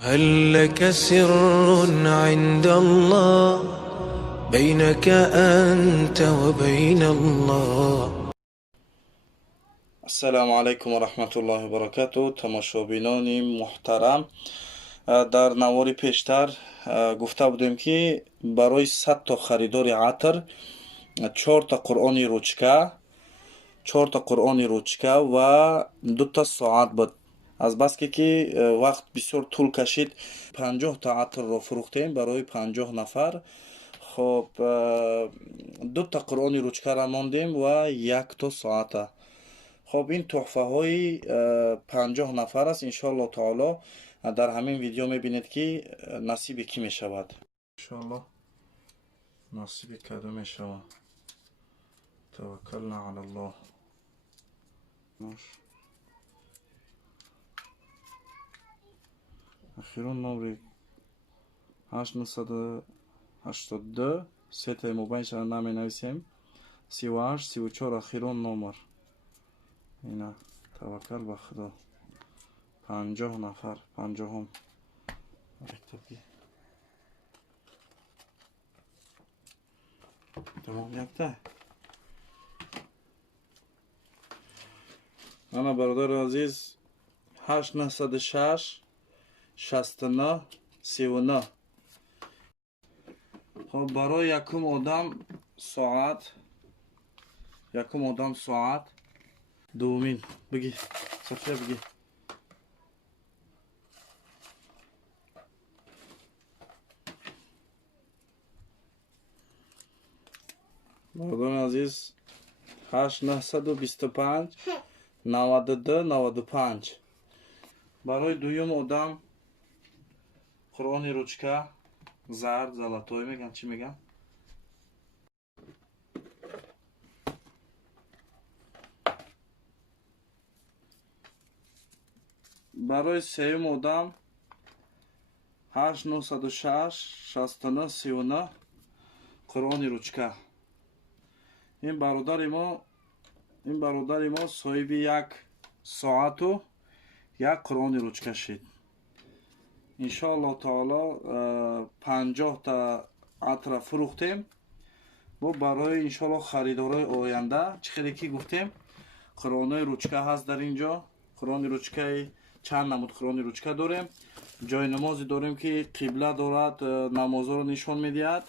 هل لك سر عند الله بينك أنت وبين الله؟ السلام عليكم ورحمة الله وبركاته. тамошобинони муҳтарам, дар навори пештар гуфта будем ки барои 100 то харидори атр 4 та қуръони ручка ва 2 та соат буд. азбаски ки вақт бисёр тӯл кашид, 50 та атрро фурӯхтем барои 50 нафар. хоб 2 та қуръони ручкара мондем ва 1 то соата. خب این تحفه های 50 نفر است. انشالله تعالی در همین ویدیو میبینید که نصیب کی میشود. انشالله نصیب کدوم میشود. توکلنا علی الله. اخیرون نمره 8982 سه مبینش را نمی نویسیم. 38 34 اخیرون نمر. اینا توکل به خدا. 50 نفر 50 مکتبی تمام یکته. انا برادر عزیز 896 69 39. خب برای یکم آدم ساعت دومین بگی صفحه بگی. برادران عزیز 8925 92 95. برای دویم آدم قرآن رучка زرد زلاتوی میگن. چی میگن؟ برای سوم آدم 8906 69 39 قرآن رучка. این برادر ما صاحب 1 ساعت و 1 قرآن رучка شد. انشاءالله تعالی 50 تا عطر فروختیم. ما برای انشاءالله خریدارای آینده چخیلی که گفتیم قرآن رучка هست در اینجا. قرآن رучка چند نمود قرآن رучка داریم. جای نمازی داریم که قبله دارد، نمازها رو نشان میدهد.